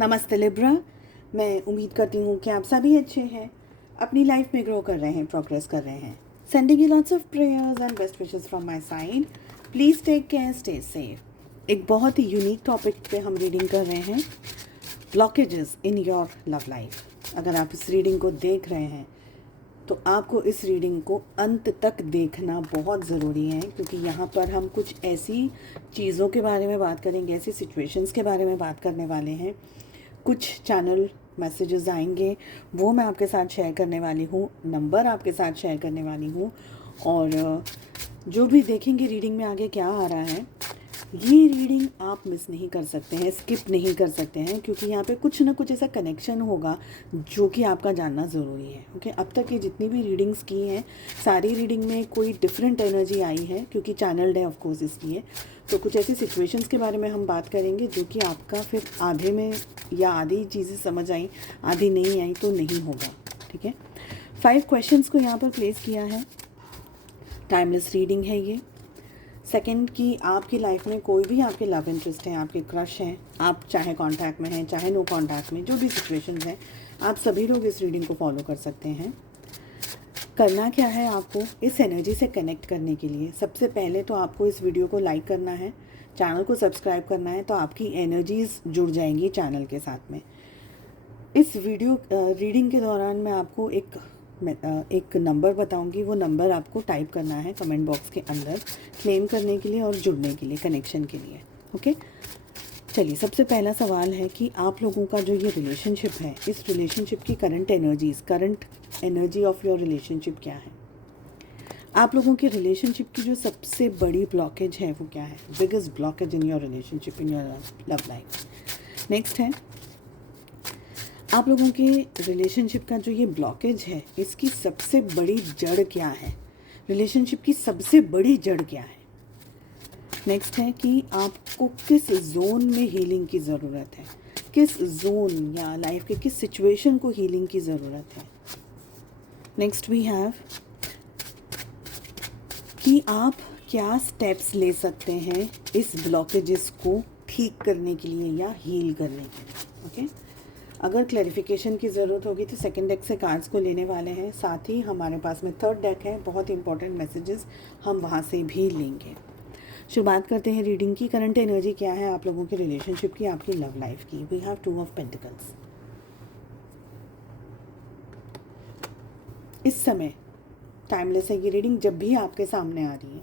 नमस्ते लिब्रा। मैं उम्मीद करती हूँ कि आप सभी अच्छे हैं, अपनी लाइफ में ग्रो कर रहे हैं, प्रोग्रेस कर रहे हैं। Sending you lots of prayers and best wishes from my side. Please take care, stay safe. एक बहुत ही यूनिक टॉपिक पे हम रीडिंग कर रहे हैं, blockages in your love life. अगर आप इस रीडिंग को देख रहे हैं तो आपको इस रीडिंग को अंत तक देखना बहुत ज़रूरी है, क्योंकि यहाँ पर हम कुछ ऐसी चीज़ों के बारे में बात करेंगे, ऐसी सिचुएशंस के बारे में बात करने वाले हैं। कुछ चैनल मैसेजेस आएंगे, वो मैं आपके साथ शेयर करने वाली हूँ, नंबर आपके साथ शेयर करने वाली हूँ। और जो भी देखेंगे रीडिंग में आगे क्या आ रहा है, ये रीडिंग आप मिस नहीं कर सकते हैं, स्किप नहीं कर सकते हैं, क्योंकि यहाँ पे कुछ ना कुछ ऐसा कनेक्शन होगा जो कि आपका जानना ज़रूरी है। ओके, अब तक ये जितनी भी रीडिंग्स की हैं, सारी रीडिंग में कोई डिफरेंट एनर्जी आई है, क्योंकि चैनल्ड है ऑफ कोर्स, इसलिए तो कुछ ऐसी सिचुएशंस के बारे में हम बात करेंगे जो कि आपका फिर आधे में या आधी चीज़ें समझ आई, आधी नहीं आई तो नहीं होगा। ठीक है, 5 क्वेश्चंस को यहाँ पर प्लेस किया है। टाइमलेस रीडिंग है ये। सेकंड कि आपकी लाइफ में कोई भी आपके लव इंटरेस्ट हैं, आपके क्रश हैं, आप चाहे कांटेक्ट में हैं चाहे नो कांटेक्ट में, जो भी सिचुएशंस हैं, आप सभी लोग इस रीडिंग को फॉलो कर सकते हैं। करना क्या है आपको इस एनर्जी से कनेक्ट करने के लिए? सबसे पहले तो आपको इस वीडियो को लाइक करना है, चैनल को सब्सक्राइब करना है, तो आपकी एनर्जीज जुड़ जाएंगी चैनल के साथ में। इस वीडियो रीडिंग के दौरान मैं आपको एक नंबर बताऊंगी, वो नंबर आपको टाइप करना है कमेंट बॉक्स के अंदर, क्लेम करने के लिए और जुड़ने के लिए, कनेक्शन के लिए। ओके, चलिए, सबसे पहला सवाल है कि आप लोगों का जो ये रिलेशनशिप है, इस रिलेशनशिप की current energy of your relationship क्या है? आप लोगों के रिलेशनशिप की जो सबसे बड़ी ब्लॉकेज है वो क्या है? Biggest blockage in your relationship, in your love life. Next है, आप लोगों के रिलेशनशिप का जो ये ब्लॉकेज है, इसकी सबसे बड़ी जड़ क्या है? रिलेशनशिप की सबसे बड़ी जड़ क्या है? नेक्स्ट है कि आपको किस जोन में हीलिंग की ज़रूरत है, किस जोन या लाइफ के किस सिचुएशन को हीलिंग की ज़रूरत है। नेक्स्ट वी हैव कि आप क्या स्टेप्स ले सकते हैं इस ब्लॉकेजेस को ठीक करने के लिए या हील करने के लिए। ओके, अगर क्लैरिफिकेशन की ज़रूरत होगी तो सेकंड डेक से कार्ड्स को लेने वाले हैं, साथ ही हमारे पास में थर्ड डेक है, बहुत इंपॉर्टेंट मैसेजेस हम वहाँ से भी लेंगे। शुरुआत करते हैं रीडिंग की। करंट एनर्जी क्या है आप लोगों के रिलेशनशिप की, आपकी लव लाइफ की? We have 2 of pentacles. इस समय टाइमलेस है ये रीडिंग, जब भी आपके सामने आ रही है,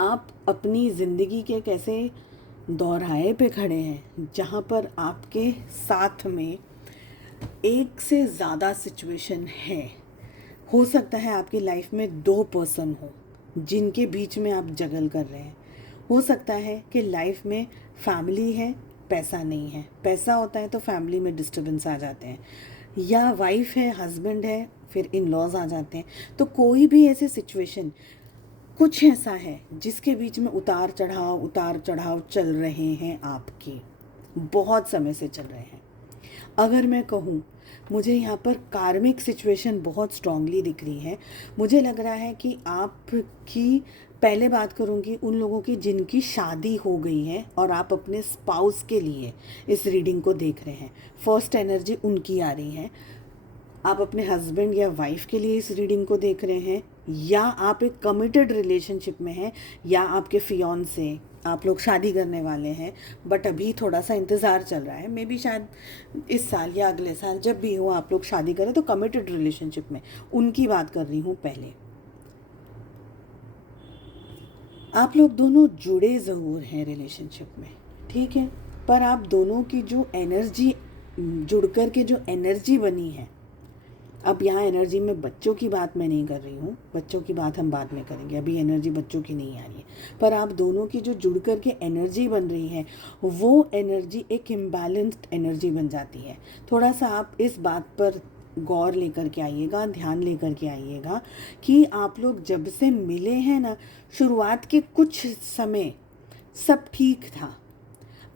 आप अपनी ज़िंदगी के कैसे दोहराए पे खड़े हैं, जहाँ पर आपके साथ में एक से ज़्यादा सिचुएशन है। हो सकता है आपकी लाइफ में 2 पर्सन हो जिनके बीच में आप जगल कर रहे हैं। हो सकता है कि लाइफ में फैमिली है, पैसा नहीं है, पैसा होता है तो फैमिली में डिस्टर्बेंस आ जाते हैं, या वाइफ है, हस्बैंड है, फिर इन लॉज आ जाते हैं। तो कोई भी ऐसी सिचुएशन, कुछ ऐसा है जिसके बीच में उतार चढ़ाव चल रहे हैं, आपके बहुत समय से चल रहे हैं। अगर मैं कहूँ, मुझे यहाँ पर कार्मिक सिचुएशन बहुत स्ट्रांगली दिख रही है। मुझे लग रहा है कि आपकी, पहले बात करूँगी उन लोगों की जिनकी शादी हो गई है और आप अपने स्पाउस के लिए इस रीडिंग को देख रहे हैं। फर्स्ट एनर्जी उनकी आ रही है। आप अपने हस्बैंड या वाइफ के लिए इस रीडिंग को देख रहे हैं, या आप एक कमिटेड रिलेशनशिप में हैं, या आपके फियांसे, आप लोग शादी करने वाले हैं बट अभी थोड़ा सा इंतज़ार चल रहा है। मे बी शायद इस साल या अगले साल, जब भी हो आप लोग शादी करें, तो कमिटेड रिलेशनशिप में उनकी बात कर रही हूँ। पहले आप लोग दोनों जुड़े ज़रूर हैं रिलेशनशिप में, ठीक है, पर आप दोनों की जो एनर्जी जुड़ कर के जो एनर्जी बनी है, अब यहाँ एनर्जी में बच्चों की बात मैं नहीं कर रही हूँ, बच्चों की बात हम बाद में करेंगे, अभी एनर्जी बच्चों की नहीं आ रही है, पर आप दोनों की जो जुड़ कर के एनर्जी बन रही है, वो एनर्जी एक इम्बैलेंस्ड एनर्जी बन जाती है। थोड़ा सा आप इस बात पर गौर लेकर के आइएगा, ध्यान लेकर के आइएगा कि आप लोग जब से मिले हैं ना, शुरुआत के कुछ समय सब ठीक था,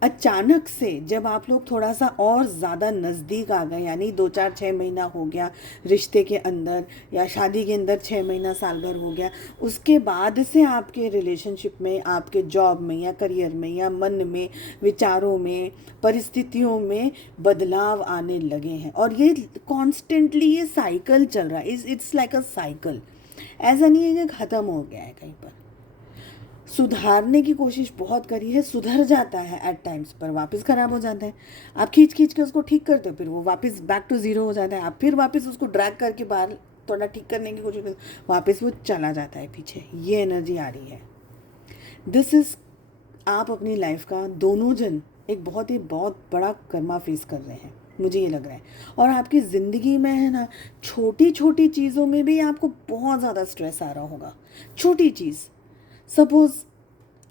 अचानक से जब आप लोग थोड़ा सा और ज़्यादा नज़दीक आ गए, यानी 2 4 6 महीना हो गया रिश्ते के अंदर, या शादी के अंदर 6 महीना साल भर हो गया, उसके बाद से आपके रिलेशनशिप में, आपके जॉब में या करियर में या मन में, विचारों में, परिस्थितियों में बदलाव आने लगे हैं। और ये कॉन्स्टेंटली ये साइकिल चल रहा है, इट्स लाइक अ साइकिल। ऐसा नहीं है कि ख़त्म हो गया है कहीं पर। सुधारने की कोशिश बहुत करी है, सुधर जाता है एट टाइम्स, पर वापस ख़राब हो जाता है। आप खींच खींच के उसको ठीक करते हो, फिर वो वापस बैक टू ज़ीरो हो जाता है। आप फिर वापस उसको ड्रैग करके बाहर थोड़ा ठीक करने की कोशिश करते हो, वापस वो चला जाता है पीछे। ये एनर्जी आ रही है। दिस इज़, आप अपनी लाइफ का दोनों जन एक बहुत बड़ा कर्मा फेस कर रहे हैं, मुझे ये लग रहा है। और आपकी ज़िंदगी में है ना, छोटी छोटी चीज़ों में भी आपको बहुत ज़्यादा स्ट्रेस आ रहा होगा। छोटी चीज़, सपोज़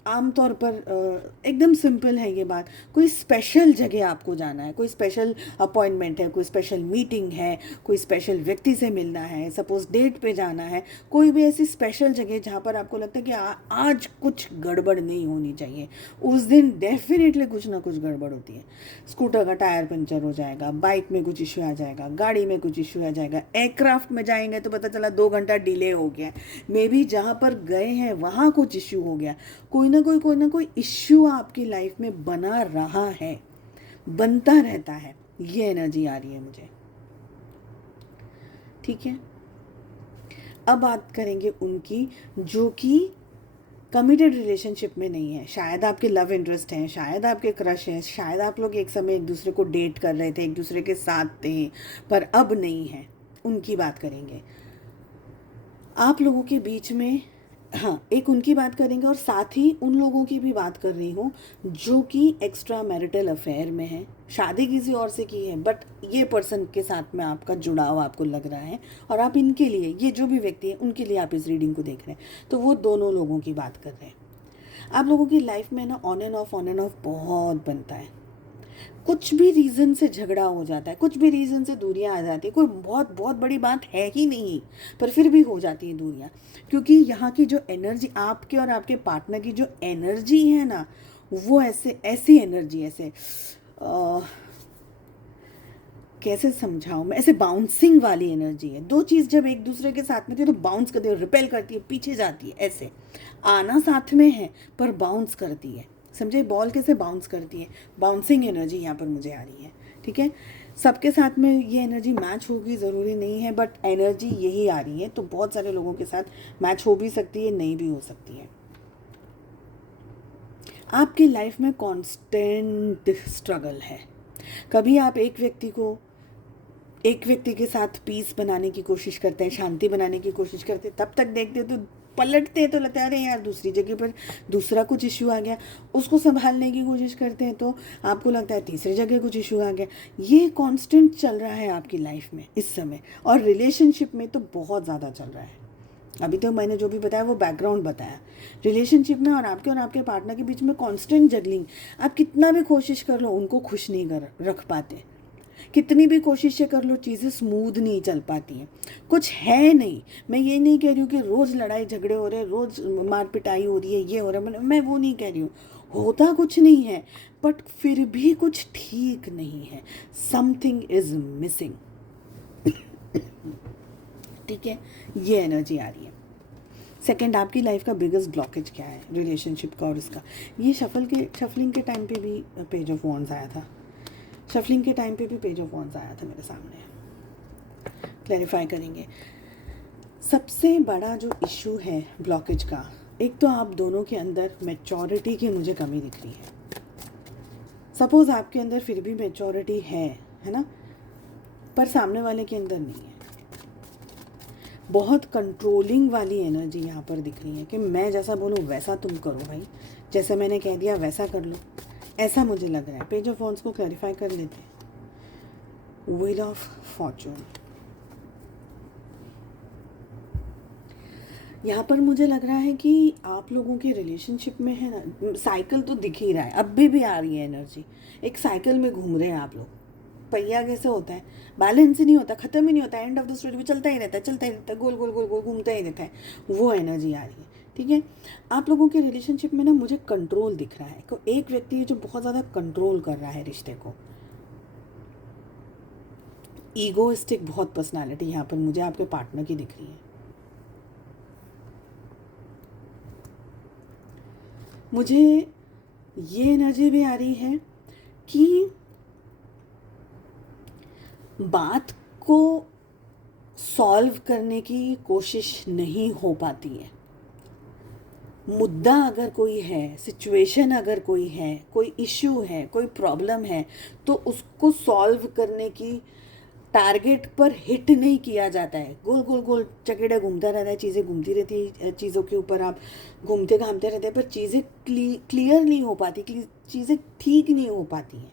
आमतौर पर एकदम सिंपल है ये बात, कोई स्पेशल जगह आपको जाना है, कोई स्पेशल अपॉइंटमेंट है, कोई स्पेशल मीटिंग है, कोई स्पेशल व्यक्ति से मिलना है, सपोज़ डेट पे जाना है, कोई भी ऐसी स्पेशल जगह जहाँ पर आपको लगता है कि आज कुछ गड़बड़ नहीं होनी चाहिए, उस दिन डेफिनेटली कुछ ना कुछ गड़बड़ होती है। स्कूटर का टायर पंचर हो जाएगा, बाइक में कुछ इशू आ जाएगा, गाड़ी में कुछ इशू आ जाएगा, एयरक्राफ्ट में जाएंगे तो पता चला 2 घंटा डिले हो गया, मे बी जहाँ पर गए हैं वहाँ कुछ इशू हो गया। कोई ना कोई इश्यू आपकी लाइफ में बना रहा है, बनता रहता है। ये एनर्जी आ रही है मुझे, ठीक है। अब बात करेंगे उनकी जो कि कमिटेड रिलेशनशिप में नहीं है। शायद आपके लव इंटरेस्ट हैं, शायद आपके क्रश हैं, शायद आप लोग एक समय एक दूसरे को डेट कर रहे थे, एक दूसरे के साथ थे, पर अब नहीं है। उनकी बात करेंगे आप लोगों के बीच में। हाँ, एक उनकी बात करेंगे और साथ ही उन लोगों की भी बात कर रही हूँ जो कि एक्स्ट्रा मैरिटल अफेयर में है, शादी किसी और से की है, बट ये पर्सन के साथ में आपका जुड़ाव आपको लग रहा है और आप इनके लिए, ये जो भी व्यक्ति है उनके लिए आप इस रीडिंग को देख रहे हैं, तो वो दोनों लोगों की बात कर रहे हैं। आप लोगों की लाइफ में ना ऑन एंड ऑफ बहुत बनता है। कुछ भी रीज़न से झगड़ा हो जाता है, कुछ भी रीज़न से दूरियां आ जाती है, कोई बहुत बड़ी बात है ही नहीं, पर फिर भी हो जाती है दूरियां, क्योंकि यहाँ की जो एनर्जी, आपके और आपके पार्टनर की जो एनर्जी है ना, वो ऐसी एनर्जी, कैसे समझाऊँ मैं, ऐसे बाउंसिंग वाली एनर्जी है। दो चीज़ जब एक दूसरे के साथ में थी तो बाउंस करती है, रिपेल करती है, पीछे जाती है, ऐसे आना साथ में है पर बाउंस करती है। समझे, बॉल कैसे बाउंस करती है, बाउंसिंग एनर्जी यहाँ पर मुझे आ रही है, ठीक है। सबके साथ में ये एनर्जी मैच होगी ज़रूरी नहीं है, बट एनर्जी यही आ रही है, तो बहुत सारे लोगों के साथ मैच हो भी सकती है, नहीं भी हो सकती है। आपकी लाइफ में कांस्टेंट स्ट्रगल है। कभी आप एक व्यक्ति के साथ पीस बनाने की कोशिश करते हैं, शांति बनाने की कोशिश करते हैं, तब तक देखते तो पलटते हैं तो लगता है अरे यार दूसरी जगह पर दूसरा कुछ इशू आ गया, उसको संभालने की कोशिश करते हैं तो आपको लगता है तीसरी जगह कुछ इशू आ गया। ये कांस्टेंट चल रहा है आपकी लाइफ में इस समय, और रिलेशनशिप में तो बहुत ज़्यादा चल रहा है। अभी तो मैंने जो भी बताया वो बैकग्राउंड बताया। रिलेशनशिप में और आपके पार्टनर के बीच में कांस्टेंट जगलिंग, आप कितना भी कोशिश कर लो उनको खुश नहीं रख पाते, कितनी भी कोशिशें कर लो चीज़ें स्मूथ नहीं चल पाती हैं। कुछ है नहीं, मैं ये नहीं कह रही हूँ कि रोज़ लड़ाई झगड़े हो रहे हैं, रोज़ मार पिटाई हो रही है, ये हो रहा है, मैं वो नहीं कह रही हूँ, होता कुछ नहीं है, बट फिर भी कुछ ठीक नहीं है, समथिंग इज़ मिसिंग, ठीक है। ये एनर्जी आ रही है। सेकंड, आपकी लाइफ का बिगेस्ट ब्लॉकेज क्या है रिलेशनशिप का और इसका। ये शफलिंग के टाइम पे भी पेज ऑफ वॉन्ड्स आया था, शफलिंग के टाइम पे भी पेज ऑफ वॉन्ड्स आया था मेरे सामने। क्लैरिफाई करेंगे। सबसे बड़ा जो इशू है ब्लॉकेज का, एक तो आप दोनों के अंदर मैच्योरिटी की मुझे कमी दिख रही है। सपोज़ आपके अंदर फिर भी मैच्योरिटी है ना, पर सामने वाले के अंदर नहीं है। बहुत कंट्रोलिंग वाली एनर्जी यहाँ पर दिख रही है कि मैं जैसा बोलूँ वैसा तुम करो भाई, जैसे मैंने कह दिया वैसा कर लो, ऐसा मुझे लग रहा है। पेज ऑफ वॉन्ड्स को क्लैरिफाई कर लेते हैं। व्हील ऑफ फॉर्चून, यहाँ पर मुझे लग रहा है कि आप लोगों के रिलेशनशिप में है ना, साइकिल तो दिख ही रहा है, अब भी आ रही है एनर्जी, एक साइकिल में घूम रहे हैं आप लोग। पहिया कैसे होता है, बैलेंस ही नहीं होता, ख़त्म ही नहीं होता, एंड ऑफ द स्टोरी भी चलता ही रहता है, गोल गोल गोल गोल घूमता ही रहता है, वो एनर्जी आ रही है। ठीक है। आप लोगों के रिलेशनशिप में ना मुझे कंट्रोल दिख रहा है, को एक व्यक्ति है जो बहुत ज़्यादा कंट्रोल कर रहा है रिश्ते को। ईगोइस्टिक बहुत पर्सनालिटी यहाँ पर मुझे आपके पार्टनर की दिख रही है। मुझे ये एनर्जी भी आ रही है कि बात को सॉल्व करने की कोशिश नहीं हो पाती है। मुद्दा अगर कोई है, सिचुएशन अगर कोई है, कोई इश्यू है, कोई प्रॉब्लम है, तो उसको सॉल्व करने की टारगेट पर हिट नहीं किया जाता है। गोल गोल गोल चकेड़ा घूमता रहता है, चीज़ें घूमती रहती है, चीज़ों के ऊपर आप घूमते घामते रहते हैं, पर चीज़ें क्लियर नहीं हो पाती, चीज़ें ठीक नहीं हो पाती हैं।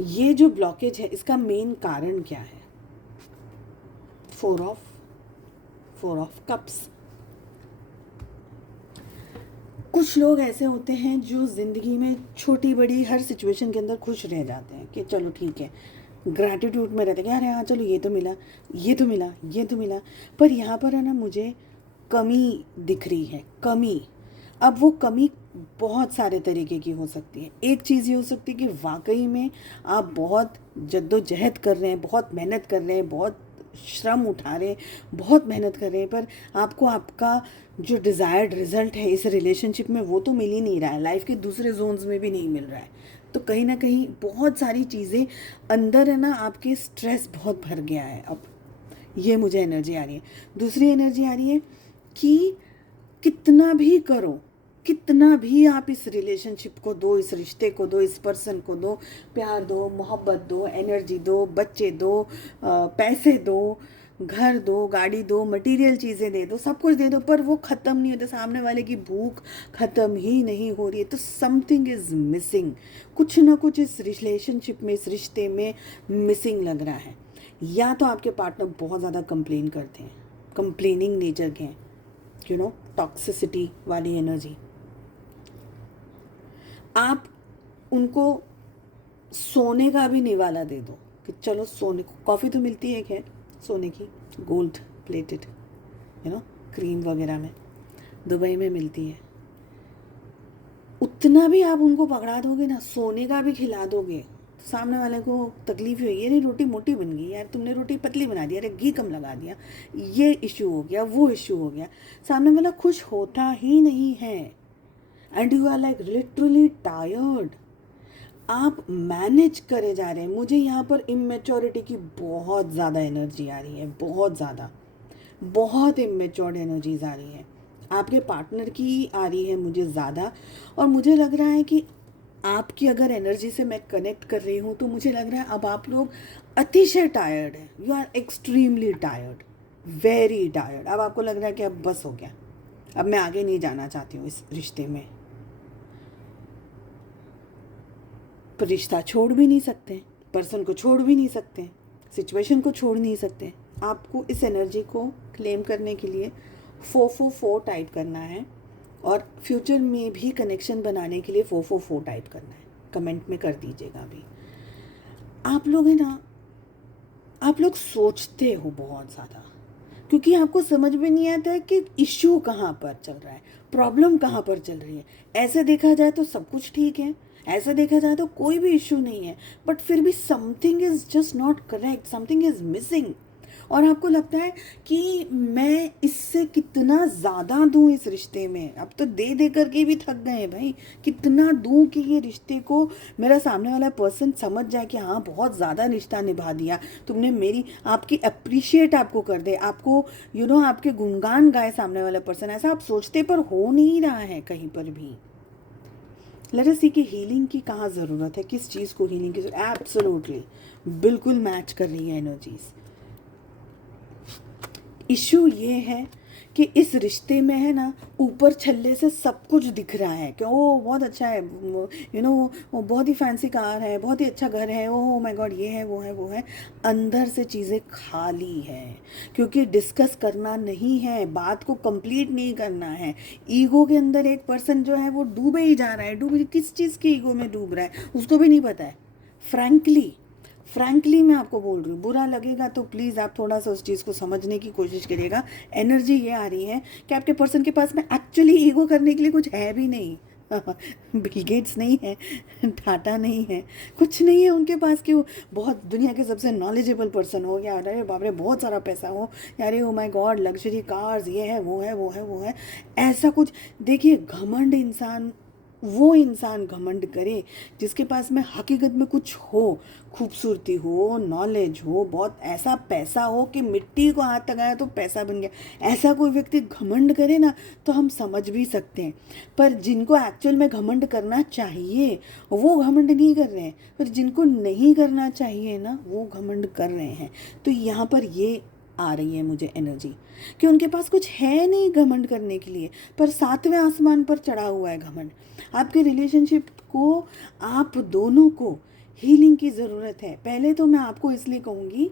ये जो ब्लॉकेज है इसका मेन कारण क्या है? Four of cups. कुछ लोग ऐसे होते हैं जो ज़िंदगी में छोटी बड़ी हर सिचुएशन के अंदर खुश रह जाते हैं कि चलो ठीक है, ग्रैटिट्यूड में रहते हैं कि अरे हाँ चलो ये तो मिला, ये तो मिला, ये तो मिला। पर यहाँ पर है ना मुझे कमी दिख रही है, कमी। अब वो कमी बहुत सारे तरीके की हो सकती है। एक चीज़ ये हो सकती है कि वाकई में आप बहुत जद्दोजहद कर रहे हैं, बहुत मेहनत कर रहे हैं, बहुत श्रम उठा रहे हैं, बहुत मेहनत कर रहे हैं, पर आपको आपका जो डिज़ायर्ड रिज़ल्ट है इस रिलेशनशिप में वो तो मिल ही नहीं रहा है, लाइफ के दूसरे जोन्स में भी नहीं मिल रहा है। तो कहीं ना कहीं बहुत सारी चीज़ें अंदर है ना, आपके स्ट्रेस बहुत भर गया है। अब ये मुझे एनर्जी आ रही है। दूसरी एनर्जी आ रही है कि कितना भी करो, कितना भी आप इस रिलेशनशिप को दो, इस रिश्ते को दो, इस पर्सन को दो, प्यार दो, मोहब्बत दो, एनर्जी दो, बच्चे दो, पैसे दो, घर दो, गाड़ी दो, मटेरियल चीज़ें दे दो, सब कुछ दे दो, पर वो ख़त्म नहीं होता। सामने वाले की भूख ख़त्म ही नहीं हो रही है। तो समथिंग इज़ मिसिंग। कुछ ना कुछ इस रिलेशनशिप में, इस रिश्ते में मिसिंग लग रहा है। या तो आपके पार्टनर बहुत ज़्यादा कंप्लेन करते हैं, कंप्लेनिंग नेचर के हैं, टॉक्सिसिटी वाली एनर्जी। आप उनको सोने का भी निवाला दे दो कि चलो सोने को, कॉफ़ी तो मिलती है खैर सोने की, गोल्ड प्लेटेड क्रीम वगैरह में दुबई में मिलती है। उतना भी आप उनको पकड़ा दोगे ना, सोने का भी खिला दोगे, तो सामने वाले को तकलीफ ही होगी। अरे रोटी मोटी बन गई यार, तुमने रोटी पतली बना दी, अरे घी कम लगा दिया, ये इशू हो गया, वो इशू हो गया। सामने वाला खुश होता ही नहीं है। And you are like literally tired. आप मैनेज करे जा रहे हैं। मुझे यहाँ पर इमेच्योरिटी की बहुत ज़्यादा एनर्जी आ रही है, बहुत ज़्यादा, बहुत इमेच्योर्ड एनर्जीज आ रही है। आपके पार्टनर की आ रही है मुझे ज़्यादा। और मुझे लग रहा है कि आपकी अगर एनर्जी से मैं कनेक्ट कर रही हूँ तो मुझे लग रहा है अब आप लोग अतिशय टायर्ड हैं। You are extremely tired, very tired. अब आपको लग रहा है कि अब बस हो गया, अब मैं आगे नहीं जाना चाहती हूँ इस रिश्ते में। पर रिश्ता छोड़ भी नहीं सकते, पर्सन को छोड़ भी नहीं सकते, सिचुएशन को छोड़ नहीं सकते। आपको इस एनर्जी को क्लेम करने के लिए 444 टाइप करना है, और फ्यूचर में भी कनेक्शन बनाने के लिए 444 टाइप करना है। कमेंट में कर दीजिएगा अभी। आप लोग है ना, आप लोग सोचते हो बहुत ज़्यादा, क्योंकि आपको समझ में नहीं आता है कि इश्यू कहाँ पर चल रहा है, प्रॉब्लम कहाँ पर चल रही है। ऐसे देखा जाए तो सब कुछ ठीक है, ऐसा देखा जाए तो कोई भी इश्यू नहीं है, बट फिर भी something is just not correct, something is missing. और आपको लगता है कि मैं इससे कितना ज़्यादा दूँ इस रिश्ते में, अब तो दे दे करके भी थक गए हैं भाई। कितना दूँ कि ये रिश्ते को मेरा सामने वाला पर्सन समझ जाए कि हाँ बहुत ज़्यादा रिश्ता निभा दिया तुमने, मेरी आपकी अप्रिशिएट आपको कर दे, आपको आपके गुणगान गाए सामने वाला पर्सन। ऐसा आप सोचते पर हो नहीं रहा है कहीं पर भी। लेट अस सी कि हीलिंग की कहाँ ज़रूरत है, किस चीज़ को हीलिंग की ज़रूरत। एब्सोल्युटली बिल्कुल मैच कर रही है एनर्जीज। इशू ये है कि इस रिश्ते में है ना, ऊपर छल्ले से सब कुछ दिख रहा है कि ओ बहुत अच्छा है, वो बहुत ही फैंसी कार है, बहुत ही अच्छा घर है, ओह माय गॉड ये है वो है वो है। अंदर से चीज़ें खाली है, क्योंकि डिस्कस करना नहीं है, बात को कंप्लीट नहीं करना है। ईगो के अंदर एक पर्सन जो है वो डूबे ही जा रहा है। किस चीज़ की ईगो में डूब रहा है उसको भी नहीं पता है। फ्रैंकली फ्रैंकली मैं आपको बोल रही हूँ, बुरा लगेगा तो प्लीज़ आप थोड़ा सा उस चीज़ को समझने की कोशिश करिएगा। एनर्जी ये आ रही है कि आपके पर्सन के पास में एक्चुअली ईगो करने के लिए कुछ है भी नहीं। बिल गेट्स नहीं है, टाटा नहीं है, कुछ नहीं है उनके पास कि वो बहुत दुनिया के सबसे नॉलेजेबल पर्सन हो, या अरे बाप रे बहुत सारा पैसा हो, यार oh my God luxury cars, ये है वो है वो है वो है, ऐसा कुछ। देखिए घमंड इंसान, वो इंसान घमंड करे जिसके पास में हकीकत में कुछ हो, खूबसूरती हो, नॉलेज हो, बहुत ऐसा पैसा हो कि मिट्टी को हाथ लगाया तो पैसा बन गया। ऐसा कोई व्यक्ति घमंड करे ना तो हम समझ भी सकते हैं। पर जिनको एक्चुअल में घमंड करना चाहिए वो घमंड नहीं कर रहे हैं, पर जिनको नहीं करना चाहिए ना वो घमंड कर रहे हैं। तो यहाँ पर ये आ रही है मुझे एनर्जी कि उनके पास कुछ है नहीं घमंड करने के लिए, पर सातवें आसमान पर चढ़ा हुआ है घमंड। आपके रिलेशनशिप को, आप दोनों को हीलिंग की ज़रूरत है। पहले तो मैं आपको इसलिए कहूँगी,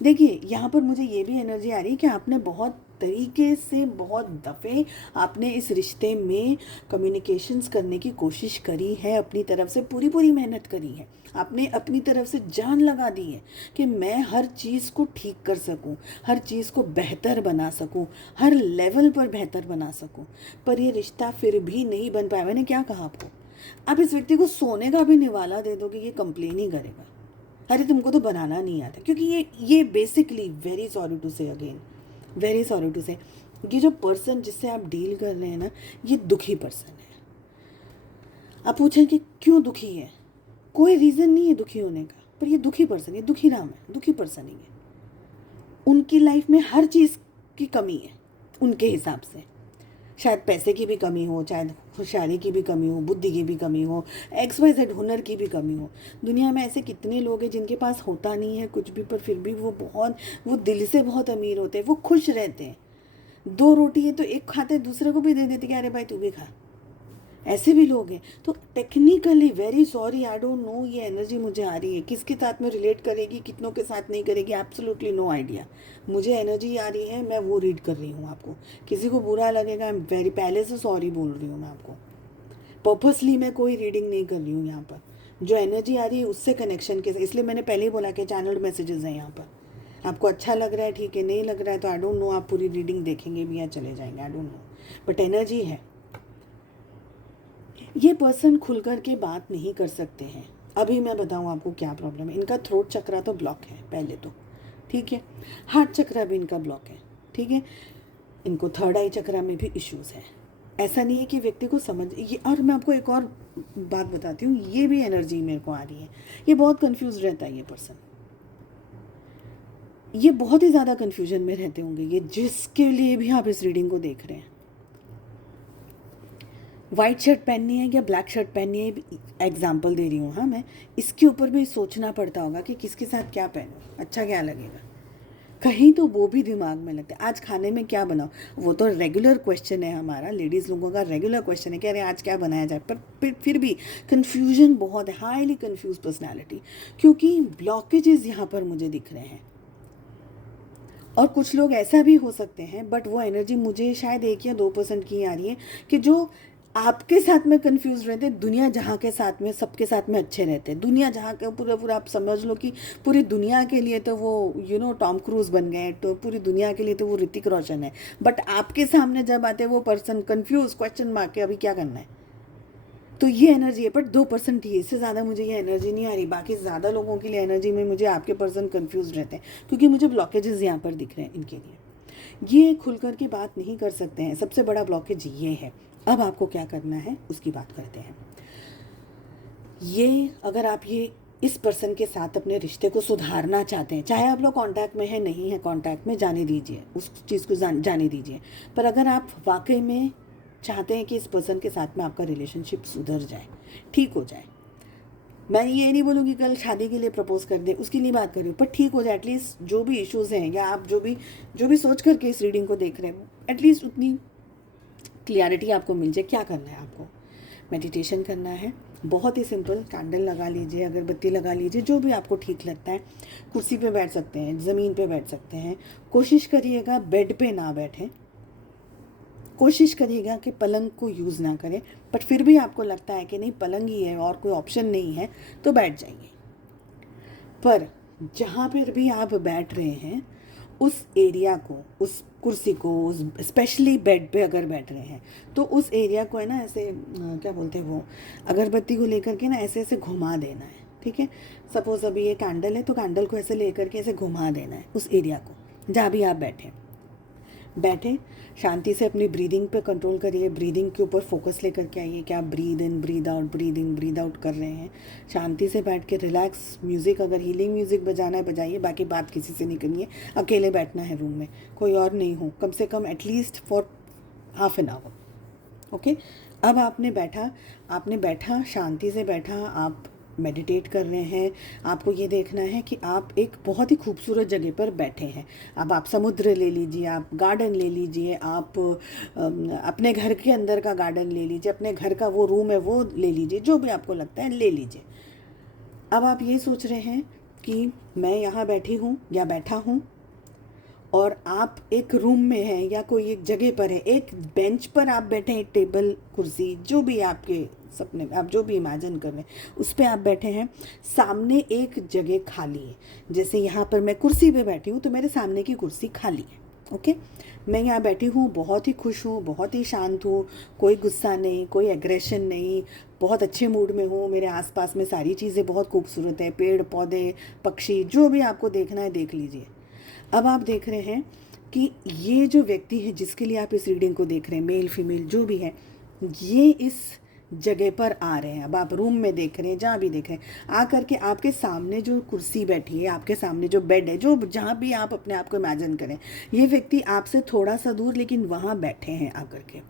देखिए यहाँ पर मुझे ये भी एनर्जी आ रही है कि आपने बहुत तरीके से, बहुत दफ़े आपने इस रिश्ते में कम्युनिकेशंस करने की कोशिश करी है, अपनी तरफ से पूरी पूरी मेहनत करी है, आपने अपनी तरफ से जान लगा दी है कि मैं हर चीज़ को ठीक कर सकूं, हर चीज़ को बेहतर बना सकूं, हर लेवल पर बेहतर बना सकूं, पर ये रिश्ता फिर भी नहीं बन पाया। मैंने क्या कहा आपको, आप इस व्यक्ति को सोने का भी निवाला दे दो कि ये कंप्लेन ही करेगा, अरे तुमको तो बनाना नहीं आता। क्योंकि ये बेसिकली, वेरी सॉरी टू से अगेन, वेरी सॉरी टू से, ये जो पर्सन जिससे आप डील कर रहे हैं ना, ये दुखी पर्सन है। आप पूछें कि क्यों दुखी है, कोई रीज़न नहीं है दुखी होने का, पर ये दुखी पर्सन, ये दुखी राम है, दुखी पर्सन ही है। उनकी लाइफ में हर चीज़ की कमी है उनके हिसाब से, शायद पैसे की भी कमी हो, शायद होशियारी की भी कमी हो, बुद्धि की भी कमी हो, XYZ हुनर की भी कमी हो। दुनिया में ऐसे कितने लोग हैं जिनके पास होता नहीं है कुछ भी, पर फिर भी वो दिल से बहुत अमीर होते हैं, वो खुश रहते हैं। 2 रोटी है तो एक खाते दूसरे को भी दे देते कि अरे भाई तू भी खा, ऐसे भी लोग हैं। तो technically very sorry, I don't know ये एनर्जी मुझे आ रही है, किसके साथ में रिलेट करेगी, कितनों के साथ नहीं करेगी, एब्सोल्युटली नो आइडिया। मुझे एनर्जी आ रही है, मैं वो रीड कर रही हूँ आपको। किसी को बुरा लगेगा, आई एम वेरी पहले से सॉरी बोल रही हूँ मैं आपको। पर्पसली मैं कोई रीडिंग नहीं कर रही हूँ यहाँ पर, जो एनर्जी आ रही है उससे कनेक्शन के, इसलिए मैंने पहले ही बोला कि चैनल्ड मैसेजेस हैं यहाँ पर। आपको अच्छा लग रहा है ठीक है, नहीं लग रहा है तो आई डोंट नो, आप पूरी रीडिंग देखेंगे भी या चले जाएंगे, I don't know, but energy है। ये पर्सन खुल कर के बात नहीं कर सकते हैं। अभी मैं बताऊँ आपको क्या प्रॉब्लम है। इनका थ्रोट चक्रा तो ब्लॉक है पहले तो, ठीक है, हार्ट चक्रा भी इनका ब्लॉक है, ठीक है, इनको थर्ड आई चक्रा में भी इश्यूज़ है। ऐसा नहीं है कि व्यक्ति को समझ ये। और मैं आपको एक और बात बताती हूँ, ये भी एनर्जी मेरे को आ रही है, ये बहुत कंफ्यूज रहता है ये पर्सन, ये बहुत ही ज़्यादा कंफ्यूजन में रहते होंगे ये, जिसके लिए भी आप इस रीडिंग को देख रहे हैं। वाइट शर्ट पहननी है या ब्लैक शर्ट पहननी है, एग्जाम्पल दे रही हूँ, हाँ मैं, इसके ऊपर भी सोचना पड़ता होगा कि किसके साथ क्या पहनूँ, अच्छा क्या लगेगा, कहीं तो वो भी दिमाग में लगता है। आज खाने में क्या बनाओ, वो तो रेगुलर क्वेश्चन है हमारा, लेडीज़ लोगों का रेगुलर क्वेश्चन है कि अरे आज क्या बनाया जाए, पर फिर भी कन्फ्यूजन बहुत है, हाईली कन्फ्यूज पर्सनैलिटी, क्योंकि ब्लॉकेजेस यहाँ पर मुझे दिख रहे हैं। और कुछ लोग ऐसा भी हो सकते हैं, बट वो एनर्जी मुझे शायद 1 या 2% की आ रही है कि जो आपके साथ में कंफ्यूज रहते हैं, दुनिया जहाँ के साथ में, सबके साथ में अच्छे रहते हैं, दुनिया जहाँ का पूरा आप समझ लो कि पूरी दुनिया के लिए तो वो टॉम क्रूज बन गए, तो पूरी दुनिया के लिए तो वो ऋतिक रोशन है, बट आपके सामने जब आते हैं वो पर्सन कंफ्यूज, क्वेश्चन मार्क के अभी क्या करना है। तो ये एनर्जी है, बट 2% ही है, इससे ज़्यादा मुझे ये एनर्जी नहीं आ रही। बाकी ज़्यादा लोगों के लिए एनर्जी में मुझे आपके पर्सन कंफ्यूज रहते हैं, क्योंकि मुझे ब्लॉकेजेस यहाँ पर दिख रहे हैं इनके लिए, ये खुल कर के बात नहीं कर सकते हैं। सबसे बड़ा ब्लॉकेज ये है। अब आपको क्या करना है उसकी बात करते हैं। ये अगर आप ये इस पर्सन के साथ अपने रिश्ते को सुधारना चाहते हैं, चाहे आप लोग कांटेक्ट में है नहीं है कांटेक्ट में, जाने दीजिए उस चीज़ को, जाने दीजिए। पर अगर आप वाकई में चाहते हैं कि इस पर्सन के साथ में आपका रिलेशनशिप सुधर जाए, ठीक हो जाए, मैं ये नहीं बोलूँगी कल शादी के लिए प्रपोज कर दें, उसकी नहीं बात कर रही हूँ, पर ठीक हो जाए एटलीस्ट, जो भी इश्यूज़ हैं, या आप जो भी सोच करके इस रीडिंग को देख रहे हैं, एटलीस्ट उतनी क्लियरिटी आपको मिल जाए। क्या करना है आपको, मेडिटेशन करना है, बहुत ही सिंपल, कैंडल लगा लीजिए, अगरबत्ती लगा लीजिए, जो भी आपको ठीक लगता है। कुर्सी पे बैठ सकते हैं, ज़मीन पे बैठ सकते हैं, कोशिश करिएगा बेड पे ना बैठें, कोशिश करिएगा कि पलंग को यूज़ ना करें, बट फिर भी आपको लगता है कि नहीं पलंग ही है और कोई ऑप्शन नहीं है, तो बैठ जाइए। पर जहाँ पर भी आप बैठ रहे हैं उस एरिया को, उस कुर्सी को, उस स्पेशली बेड पे अगर बैठ रहे हैं तो उस एरिया को है ना ऐसे क्या बोलते हैं वो, अगरबत्ती को लेकर के ना ऐसे ऐसे घुमा देना है, ठीक है। सपोज़ अभी ये कैंडल है तो कैंडल को ऐसे लेकर के ऐसे घुमा देना है उस एरिया को जहाँ भी आप बैठे शांति से अपनी ब्रीदिंग पे कंट्रोल करिए, ब्रीदिंग के ऊपर फोकस लेकर के आइए कि आप breathe in breathe out, breathe in breathe out कर रहे हैं। शांति से बैठ के रिलैक्स म्यूज़िक, अगर हीलिंग म्यूज़िक बजाना है बजाइए, बाकी बात किसी से नहीं करनी है, अकेले बैठना है रूम में, कोई और नहीं हो, कम से कम at least for half an hour. Okay, अब आपने बैठा शांति से बैठा, आप मेडिटेट कर रहे हैं। आपको ये देखना है कि आप एक बहुत ही खूबसूरत जगह पर बैठे हैं। अब आप समुद्र ले लीजिए, आप गार्डन ले लीजिए, आप अपने घर के अंदर का गार्डन ले लीजिए, अपने घर का वो रूम है वो ले लीजिए, जो भी आपको लगता है ले लीजिए। अब आप ये सोच रहे हैं कि मैं यहाँ बैठी हूँ या बैठा हूँ और आप एक रूम में हैं या कोई एक जगह पर है, एक बेंच पर आप बैठे हैं, टेबल कुर्सी जो भी आपके सपने में आप जो भी इमेजिन कर रहे हैं उस पर आप बैठे हैं। सामने एक जगह खाली है, जैसे यहाँ पर मैं कुर्सी पे बैठी हूँ तो मेरे सामने की कुर्सी खाली है। ओके, मैं यहाँ बैठी हूँ, बहुत ही खुश हूँ, बहुत ही शांत हूँ, कोई गुस्सा नहीं, कोई एग्रेशन नहीं, बहुत अच्छे मूड में हूँ। मेरे आसपास में सारी चीज़ें बहुत खूबसूरत है, पेड़ पौधे पक्षी, जो भी आपको देखना है देख लीजिए। अब आप देख रहे हैं कि ये जो व्यक्ति है जिसके लिए आप इस रीडिंग को देख रहे हैं, मेल फीमेल जो भी है, ये इस जगह पर आ रहे हैं। अब आप रूम में देख रहे हैं, जहाँ भी देख रहे हैं, आ करके आपके सामने जो कुर्सी बैठी है, आपके सामने जो बेड है, जो जहाँ भी आप अपने आप को इमेजिन करें, ये व्यक्ति आपसे थोड़ा सा दूर लेकिन वहाँ बैठे हैं आकर के।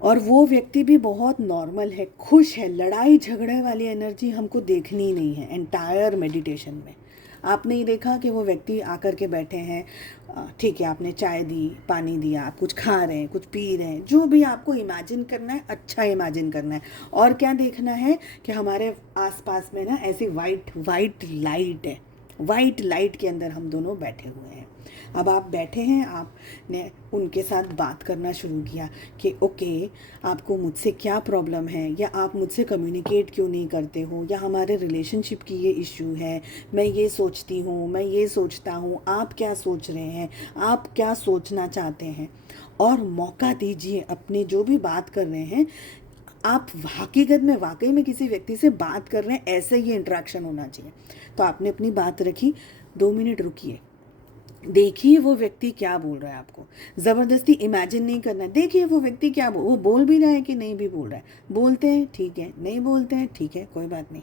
और वो व्यक्ति भी बहुत नॉर्मल है, खुश है, लड़ाई झगड़े वाली एनर्जी हमको देखनी ही नहीं है एंटायर मेडिटेशन में। आपने ये देखा कि वो व्यक्ति आकर के बैठे हैं, ठीक है, आपने चाय दी, पानी दिया, आप कुछ खा रहे हैं, कुछ पी रहे हैं, जो भी आपको इमेजिन करना है अच्छा इमेजिन करना है। और क्या देखना है कि हमारे आसपास में ना ऐसी वाइट लाइट है, वाइट लाइट के अंदर हम दोनों बैठे हुए हैं। अब आप बैठे हैं, आपने उनके साथ बात करना शुरू किया कि ओके, आपको मुझसे क्या प्रॉब्लम है, या आप मुझसे कम्युनिकेट क्यों नहीं करते हो, या हमारे रिलेशनशिप की ये इश्यू है, मैं ये सोचती हूँ, मैं ये सोचता हूँ, आप क्या सोच रहे हैं, आप क्या सोचना चाहते हैं। और मौका दीजिए अपने जो भी बात कर रहे हैं, आप हकीकत में वाकई में किसी व्यक्ति से बात कर रहे हैं, ऐसे ही इंटरेक्शन होना चाहिए। तो आपने अपनी बात रखी, 2 मिनट रुकिए, देखिए वो व्यक्ति क्या बोल रहा है। आपको ज़बरदस्ती इमेजिन नहीं करना है, देखिए वो व्यक्ति क्या वो बोल भी रहा है कि नहीं भी बोल रहा है। बोलते हैं ठीक है, नहीं बोलते हैं ठीक है, कोई बात नहीं।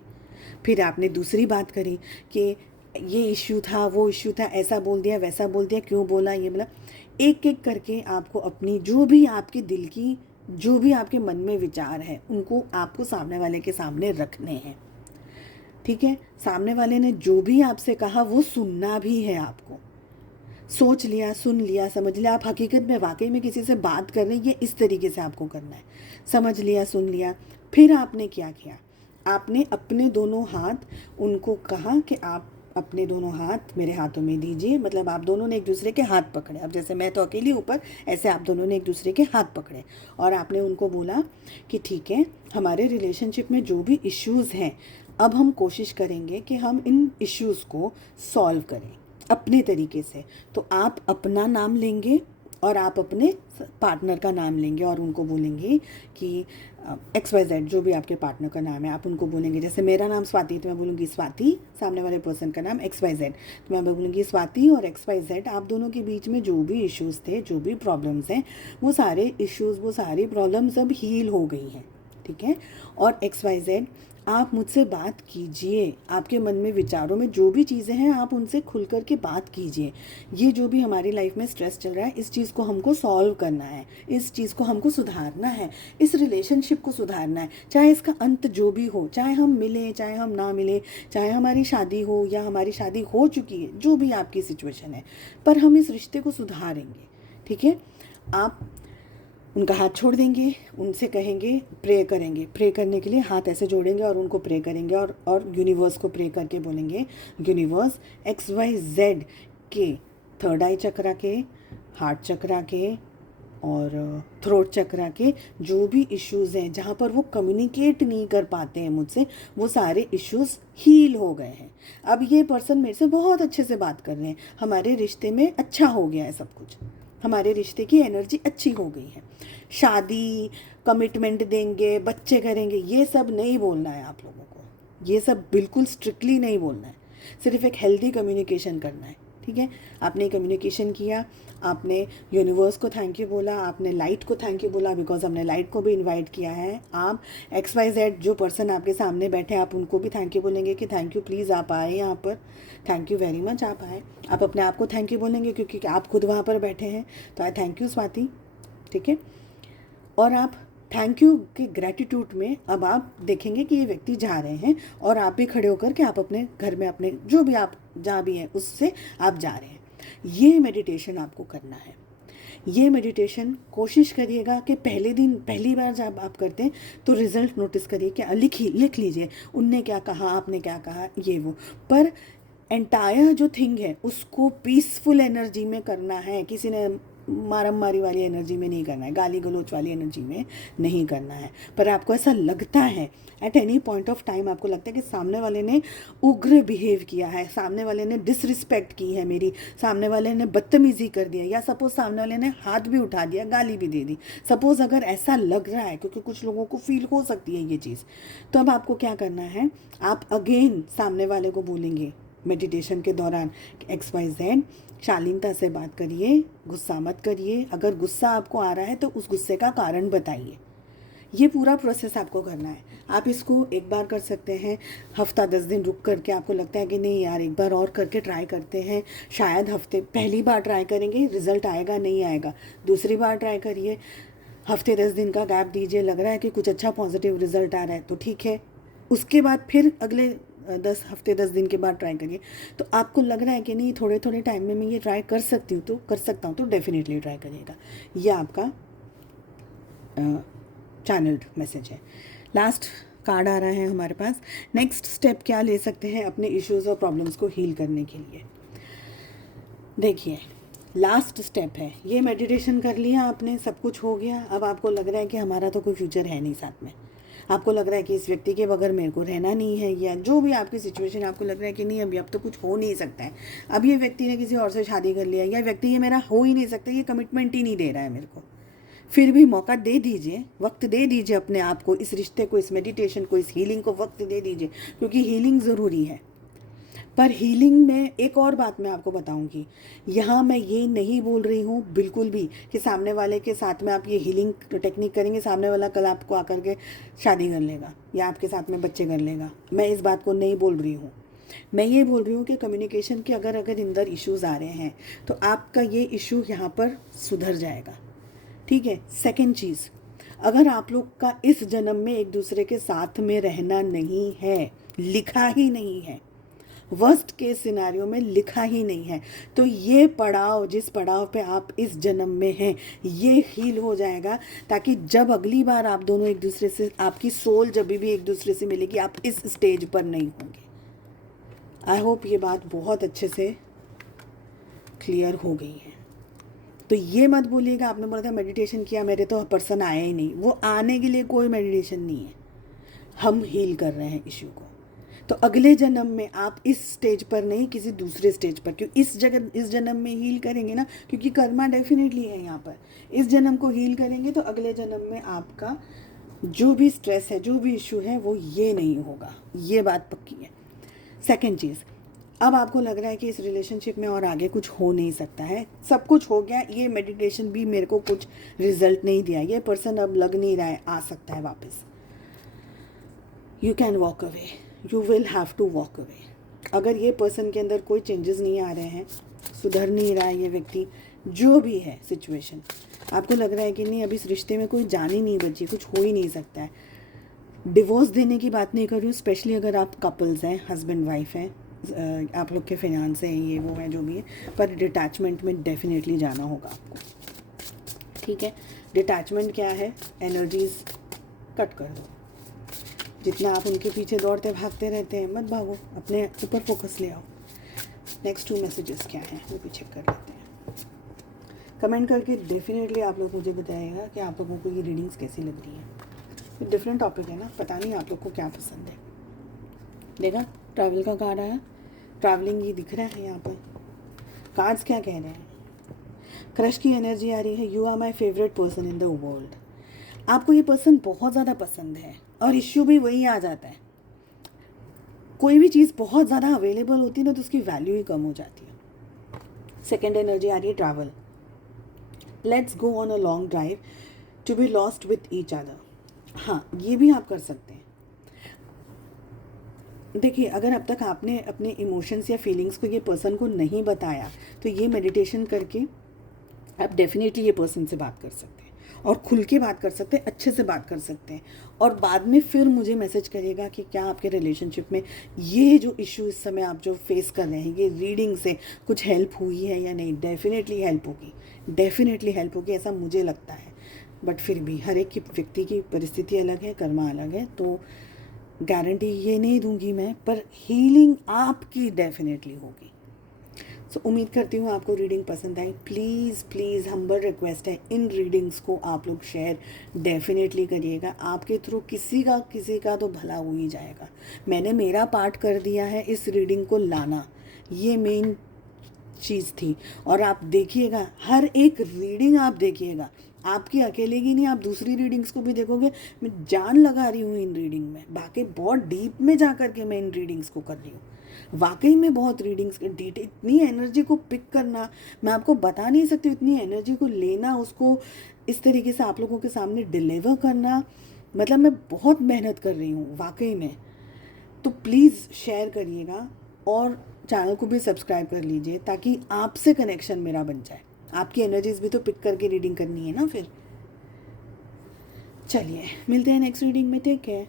फिर आपने दूसरी बात करी कि ये इश्यू था, वो इश्यू था, ऐसा बोल दिया, वैसा बोल दिया, क्यों बोला, ये बोला। एक एक करके आपको अपनी जो भी आपके दिल की, जो भी आपके मन में विचार है, उनको आपको सामने वाले के सामने रखने हैं। ठीक है, सामने वाले ने जो भी आपसे कहा वो सुनना भी है आपको। सोच लिया, सुन लिया, समझ लिया, आप हकीकत में वाकई में किसी से बात कर रहे हैं, ये इस तरीके से आपको करना है। समझ लिया, सुन लिया, फिर आपने क्या किया, आपने अपने दोनों हाथ उनको कहा कि आप अपने दोनों हाथ मेरे हाथों में दीजिए। मतलब आप दोनों ने एक दूसरे के हाथ पकड़े। अब जैसे मैं तो अकेली ऊपर, ऐसे आप दोनों ने एक दूसरे के हाथ पकड़े और आपने उनको बोला कि ठीक है, हमारे रिलेशनशिप में जो भी इश्यूज़ हैं, अब हम कोशिश करेंगे कि हम इन इश्यूज़ को सॉल्व करें अपने तरीके से। तो आप अपना नाम लेंगे और आप अपने पार्टनर का नाम लेंगे और उनको बोलेंगे कि XYZ, जो भी आपके पार्टनर का नाम है, आप उनको बोलेंगे। जैसे मेरा नाम स्वाति, तो मैं बोलूँगी स्वाति, सामने वाले पर्सन का नाम XYZ, तो मैं बोलूँगी स्वाति और XYZ। आप दोनों के बीच में जो भी इश्यूज़ थे, जो भी प्रॉब्लम्स हैं, वो सारे इश्यूज़, वो सारी प्रॉब्लम्स अब हील हो गई हैं। ठीक है, और XYZ, आप मुझसे बात कीजिए, आपके मन में विचारों में जो भी चीज़ें हैं आप उनसे खुल कर के बात कीजिए। ये जो भी हमारी लाइफ में स्ट्रेस चल रहा है, इस चीज़ को हमको सॉल्व करना है, इस चीज़ को हमको सुधारना है, इस रिलेशनशिप को सुधारना है। चाहे इसका अंत जो भी हो, चाहे हम मिलें, चाहे हम ना मिलें, चाहे हमारी शादी हो या हमारी शादी हो चुकी है, जो भी आपकी सिचुएशन है, पर हम इस रिश्ते को सुधारेंगे। ठीक है, आप उनका हाथ छोड़ देंगे, उनसे कहेंगे, प्रे करेंगे। प्रे करने के लिए हाथ ऐसे जोड़ेंगे और उनको प्रे करेंगे और यूनिवर्स को प्रे करके बोलेंगे, यूनिवर्स, XYZ के थर्ड आई चक्रा के, हार्ट चक्रा के, और थ्रोट चक्रा के जो भी इश्यूज़ हैं, जहाँ पर वो कम्युनिकेट नहीं कर पाते हैं मुझसे, वो सारे इश्यूज़ हील हो गए हैं। अब ये पर्सन मेरे से बहुत अच्छे से बात कर रहे हैं, हमारे रिश्ते में अच्छा हो गया है सब कुछ, हमारे रिश्ते की एनर्जी अच्छी हो गई है। शादी, कमिटमेंट देंगे, बच्चे करेंगे, ये सब नहीं बोलना है आप लोगों को, ये सब बिल्कुल स्ट्रिक्टली नहीं बोलना है। सिर्फ एक हेल्दी कम्युनिकेशन करना है, ठीक है। आपने कम्युनिकेशन किया, आपने यूनिवर्स को थैंक यू बोला, आपने लाइट को थैंक यू बोला, बिकॉज हमने लाइट को भी इनवाइट किया है। आप XYZ जो पर्सन आपके सामने बैठे, आप उनको भी थैंक यू बोलेंगे कि थैंक यू, प्लीज़ आप आए यहाँ पर, थैंक यू वेरी मच आप आए। आप अपने आप को थैंक यू बोलेंगे क्योंकि आप खुद वहाँ पर बैठे हैं, तो आई थैंक यू स्वाति, ठीक है। और आप थैंक यू के ग्रैटिट्यूड में अब आप देखेंगे कि ये व्यक्ति जा रहे हैं और आप भी खड़े होकर के आप अपने घर में, अपने जो भी आप जहाँ भी हैं उससे आप जा रहे हैं। ये मेडिटेशन आपको करना है। ये मेडिटेशन कोशिश करिएगा कि पहले दिन, पहली बार जब आप करते हैं तो रिज़ल्ट नोटिस करिए, कि लिख लीजिए उनने क्या कहा, आपने क्या कहा, ये वो, पर एंटायर जो थिंग है उसको पीसफुल एनर्जी में करना है। किसी ने मारम मारी वाली एनर्जी में नहीं करना है, गाली गलोच वाली एनर्जी में नहीं करना है। पर आपको ऐसा लगता है at any point of time, आपको लगता है कि सामने वाले ने उग्र बिहेव किया है, सामने वाले ने डिसरिस्पेक्ट की है मेरी, सामने वाले ने बदतमीज़ी कर दिया, या सपोज़ सामने वाले ने हाथ भी उठा दिया, गाली भी दे दी, सपोज़ अगर ऐसा लग रहा है, क्योंकि कुछ लोगों को फील हो सकती है ये चीज़, तो अब आपको क्या करना है, आप अगेन सामने वाले को बोलेंगे मेडिटेशन के दौरान XYZ, शालीनता से बात करिए, गुस्सा मत करिए, अगर गुस्सा आपको आ रहा है तो उस गुस्से का कारण बताइए। ये पूरा प्रोसेस आपको करना है। आप इसको एक बार कर सकते हैं, हफ्ता 10 दिन रुक करके आपको लगता है कि नहीं यार एक बार और करके ट्राई करते हैं, शायद हफ्ते, पहली बार ट्राई करेंगे रिज़ल्ट आएगा नहीं आएगा, दूसरी बार ट्राई करिए, हफ्ते 10 दिन का गैप दीजिए, लग रहा है कि कुछ अच्छा पॉजिटिव रिज़ल्ट आ रहा है तो ठीक है, उसके बाद फिर अगले 10 दिन के बाद ट्राई करिए। तो आपको लग रहा है कि नहीं थोड़े थोड़े टाइम में मैं ये ट्राई कर सकती हूँ, तो कर सकता हूँ, तो डेफिनेटली ट्राई करिएगा। ये आपका चैनल्ड मैसेज है। लास्ट कार्ड आ रहा है हमारे पास। नेक्स्ट स्टेप क्या ले सकते हैं अपने इश्यूज़ और प्रॉब्लम्स को हील करने के लिए। देखिए लास्ट स्टेप है, ये मेडिटेशन कर लिया आपने, सब कुछ हो गया, अब आपको लग रहा है कि हमारा तो कोई फ्यूचर है नहीं साथ में, आपको लग रहा है कि इस व्यक्ति के बगैर मेरे को रहना नहीं है, या जो भी आपकी सिचुएशन, आपको लग रहा है कि नहीं अभी अब तो कुछ हो नहीं सकता है, अब ये व्यक्ति ने किसी और से शादी कर लिया, या व्यक्ति ये मेरा हो ही नहीं सकता, ये कमिटमेंट ही नहीं दे रहा है मेरे को, फिर भी मौका दे दीजिए, वक्त दे दीजिए अपने आप को, इस रिश्ते को, इस मेडिटेशन को, इस हीलिंग को वक्त दे दीजिए, क्योंकि हीलिंग ज़रूरी है। पर हीलिंग में एक और बात मैं आपको बताऊंगी, यहाँ मैं ये नहीं बोल रही हूँ बिल्कुल भी कि सामने वाले के साथ में आप ये हीलिंग टेक्निक करेंगे, सामने वाला कल आपको आकर के शादी कर लेगा या आपके साथ में बच्चे कर लेगा, मैं इस बात को नहीं बोल रही हूँ। मैं ये बोल रही हूँ कि कम्युनिकेशन के अगर अंदर इश्यूज़ आ रहे हैं तो आपका ये इशू यहाँ पर सुधर जाएगा, ठीक है। सेकेंड चीज़, अगर आप लोग का इस जन्म में एक दूसरे के साथ में रहना नहीं है, लिखा ही नहीं है, वर्स्ट केस सिनारियो में लिखा ही नहीं है, तो ये पड़ाव, जिस पड़ाव पे आप इस जन्म में हैं, ये हील हो जाएगा, ताकि जब अगली बार आप दोनों एक दूसरे से, आपकी सोल जब भी एक दूसरे से मिलेगी, आप इस स्टेज पर नहीं होंगे। आई होप ये बात बहुत अच्छे से क्लियर हो गई है। तो ये मत बोलिएगा आपने बोला था मेडिटेशन किया, मेरे तो पर्सन आया ही नहीं, वो आने के लिए कोई मेडिटेशन नहीं है, हम हील कर रहे हैं इश्यू को। तो अगले जन्म में आप इस स्टेज पर नहीं, किसी दूसरे स्टेज पर, क्योंकि इस जन्म में हील करेंगे ना, क्योंकि कर्मा डेफिनेटली है यहाँ पर, इस जन्म को हील करेंगे तो अगले जन्म में आपका जो भी स्ट्रेस है, जो भी इशू है, वो ये नहीं होगा, ये बात पक्की है। सेकेंड चीज़, अब आपको लग रहा है कि इस रिलेशनशिप में और आगे कुछ हो नहीं सकता है, सब कुछ हो गया, ये मेडिटेशन भी मेरे को कुछ रिजल्ट नहीं दिया, ये पर्सन अब लग नहीं रहा है आ सकता है वापस, you can walk away, you will have to walk away. अगर ये पर्सन के अंदर कोई चेंजेस नहीं आ रहे हैं, सुधर नहीं रहा है ये व्यक्ति, जो भी है सिचुएशन, आपको लग रहा है कि नहीं अब इस रिश्ते में कोई जान ही नहीं बची, कुछ हो ही नहीं सकता है, डिवोर्स देने की बात नहीं कर रही हूँ, स्पेशली अगर आप कपल्स हैं, हस्बैंड वाइफ हैं, आप लोग के फिनांस हैं, ये वो है जो भी है, पर डिटैचमेंट में डेफिनेटली जाना होगा आपको, ठीक है। डिटैचमेंट क्या है, एनर्जीज कट कर दो, जितना आप उनके पीछे दौड़ते भागते रहते हैं मत भागो, अपने ऊपर फोकस ले आओ। नेक्स्ट 2 मैसेजेस क्या हैं वो भी चेक कर लेते हैं। कमेंट करके डेफिनेटली आप लोग मुझे बताइएगा कि आप लोगों को ये रीडिंग्स कैसी लग रही है। डिफरेंट टॉपिक है ना, पता नहीं आप लोग को क्या पसंद है। देखा, ट्रैवल का कार्ड आया, ट्रैवलिंग ये दिख रहा है यहाँ पर। कार्ड्स क्या कह रहे हैं? क्रश की एनर्जी आ रही है। You are my favourite person in the world. आपको ये पर्सन बहुत ज़्यादा पसंद है और इश्यू भी वही आ जाता है। कोई भी चीज़ बहुत ज़्यादा अवेलेबल होती है ना तो उसकी वैल्यू ही कम हो जाती है। सेकेंड एनर्जी आ रही है travel. Let's go on a long drive to be lost with each other. हाँ, ये भी आप कर सकते हैं। देखिए, अगर अब तक आपने अपने इमोशंस या फीलिंग्स को ये पर्सन को नहीं बताया तो ये मेडिटेशन करके आप डेफिनेटली ये पर्सन से बात कर सकते हैं और खुल के बात कर सकते हैं, अच्छे से बात कर सकते हैं। और बाद में फिर मुझे मैसेज करिएगा कि क्या आपके रिलेशनशिप में ये जो इशू इस समय आप जो फेस कर रहे हैं, ये रीडिंग से कुछ हेल्प हुई है या नहीं। डेफिनेटली हेल्प होगी, डेफिनेटली हेल्प होगी, ऐसा मुझे लगता है। बट फिर भी हर एक की व्यक्ति की परिस्थिति अलग है, कर्मा अलग है, तो गारंटी ये नहीं दूंगी मैं, पर हीलिंग आपकी डेफिनेटली होगी। सो उम्मीद करती हूँ आपको रीडिंग पसंद आई। प्लीज़ प्लीज़ हम्बल रिक्वेस्ट है, इन रीडिंग्स को आप लोग शेयर डेफिनेटली करिएगा। आपके थ्रू किसी का तो भला हो ही जाएगा। मैंने मेरा पार्ट कर दिया है इस रीडिंग को लाना, ये मेन चीज़ थी। और आप देखिएगा, हर एक रीडिंग आप देखिएगा, आपकी अकेले की नहीं, आप दूसरी रीडिंग्स को भी देखोगे। मैं जान लगा रही हूँ इन रीडिंग में, बाकी बहुत डीप में जा कर के मैं इन रीडिंग्स को कर रही हूँ। वाकई में बहुत रीडिंग्स डिटेल, इतनी एनर्जी को पिक करना मैं आपको बता नहीं सकती। इतनी एनर्जी को लेना, उसको इस तरीके से आप लोगों के सामने डिलीवर करना, मतलब मैं बहुत मेहनत कर रही हूँ वाकई में। तो प्लीज़ शेयर करिएगा और चैनल को भी सब्सक्राइब कर लीजिए ताकि आपसे कनेक्शन मेरा बन जाए। आपकी एनर्जीज भी तो पिक करके रीडिंग करनी है ना। फिर चलिए मिलते हैं नेक्स्ट रीडिंग में। Take care.